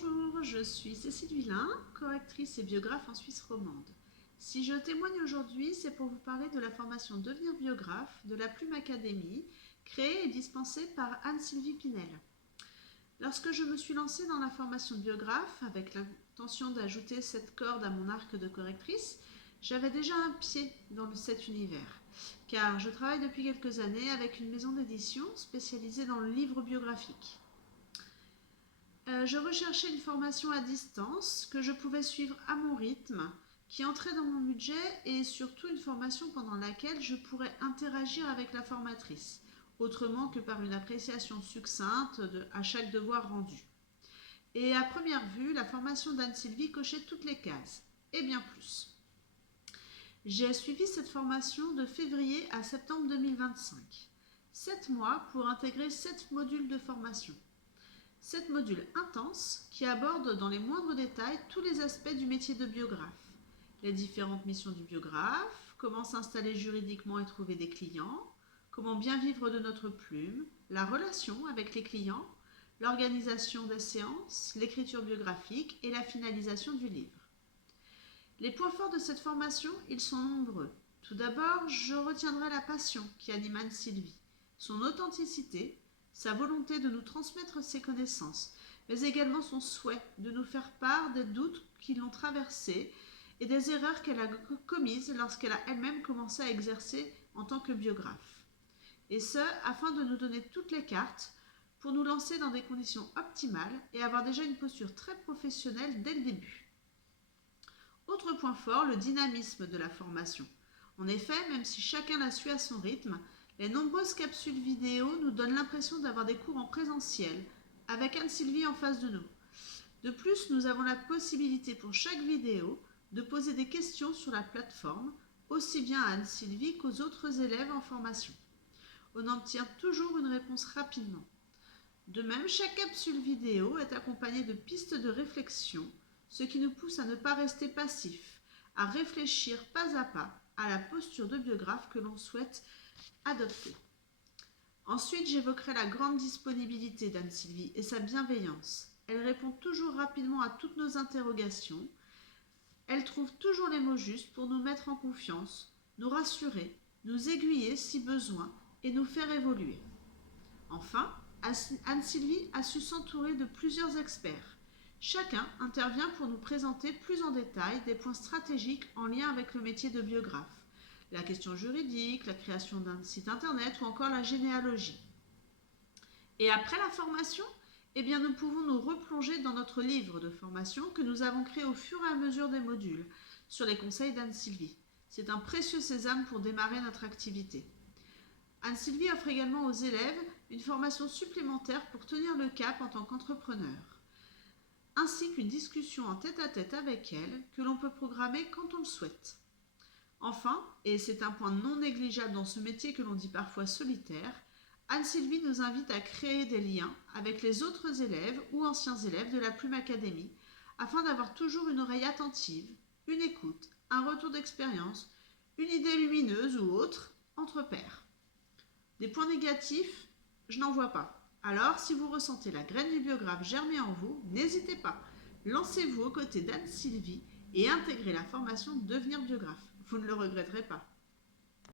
Bonjour, je suis Cécile Villain, correctrice et biographe en Suisse romande. Si je témoigne aujourd'hui, c'est pour vous parler de la formation Devenir biographe de la Plume Académie, créée et dispensée par Anne-Sylvie Pinel. Lorsque je me suis lancée dans la formation de biographe, avec l'intention d'ajouter cette corde à mon arc de correctrice, j'avais déjà un pied dans cet univers, car je travaille depuis quelques années avec une maison d'édition spécialisée dans le livre biographique. Je recherchais une formation à distance que je pouvais suivre à mon rythme, qui entrait dans mon budget et surtout une formation pendant laquelle je pourrais interagir avec la formatrice, autrement que par une appréciation succincte à chaque devoir rendu. Et à première vue, la formation d'Anne-Sylvie cochait toutes les cases, et bien plus. J'ai suivi cette formation de février à septembre 2025. 7 mois pour intégrer 7 modules de formation. 7 modules intenses qui abordent dans les moindres détails tous les aspects du métier de biographe. Les différentes missions du biographe, comment s'installer juridiquement et trouver des clients, comment bien vivre de notre plume, la relation avec les clients, l'organisation des séances, l'écriture biographique et la finalisation du livre. Les points forts de cette formation, ils sont nombreux. Tout d'abord, je retiendrai la passion qui anime Anne-Sylvie, son authenticité, sa volonté de nous transmettre ses connaissances, mais également son souhait de nous faire part des doutes qui l'ont traversée et des erreurs qu'elle a commises lorsqu'elle a elle-même commencé à exercer en tant que biographe. Et ce, afin de nous donner toutes les cartes pour nous lancer dans des conditions optimales et avoir déjà une posture très professionnelle dès le début. Autre point fort, le dynamisme de la formation. En effet, même si chacun la suit à son rythme, les nombreuses capsules vidéo nous donnent l'impression d'avoir des cours en présentiel, avec Anne-Sylvie en face de nous. De plus, nous avons la possibilité pour chaque vidéo de poser des questions sur la plateforme, aussi bien à Anne-Sylvie qu'aux autres élèves en formation. On obtient toujours une réponse rapidement. De même, chaque capsule vidéo est accompagnée de pistes de réflexion, ce qui nous pousse à ne pas rester passifs, à réfléchir pas à pas à la posture de biographe que l'on souhaite adopter. Ensuite, j'évoquerai la grande disponibilité d'Anne-Sylvie et sa bienveillance. Elle répond toujours rapidement à toutes nos interrogations. Elle trouve toujours les mots justes pour nous mettre en confiance, nous rassurer, nous aiguiller si besoin et nous faire évoluer. Enfin, Anne-Sylvie a su s'entourer de plusieurs experts. Chacun intervient pour nous présenter plus en détail des points stratégiques en lien avec le métier de biographe. La question juridique, la création d'un site internet ou encore la généalogie. Et après la formation, nous pouvons nous replonger dans notre livre de formation que nous avons créé au fur et à mesure des modules, sur les conseils d'Anne-Sylvie. C'est un précieux sésame pour démarrer notre activité. Anne-Sylvie offre également aux élèves une formation supplémentaire pour tenir le cap en tant qu'entrepreneur, ainsi qu'une discussion en tête-à-tête avec elle que l'on peut programmer quand on le souhaite. Enfin, et c'est un point non négligeable dans ce métier que l'on dit parfois solitaire, Anne-Sylvie nous invite à créer des liens avec les autres élèves ou anciens élèves de la Plume Académie afin d'avoir toujours une oreille attentive, une écoute, un retour d'expérience, une idée lumineuse ou autre entre pairs. Des points négatifs, je n'en vois pas. Alors, si vous ressentez la graine du biographe germer en vous, n'hésitez pas. Lancez-vous aux côtés d'Anne-Sylvie et intégrez la formation Devenir biographe. Vous ne le regretterez pas.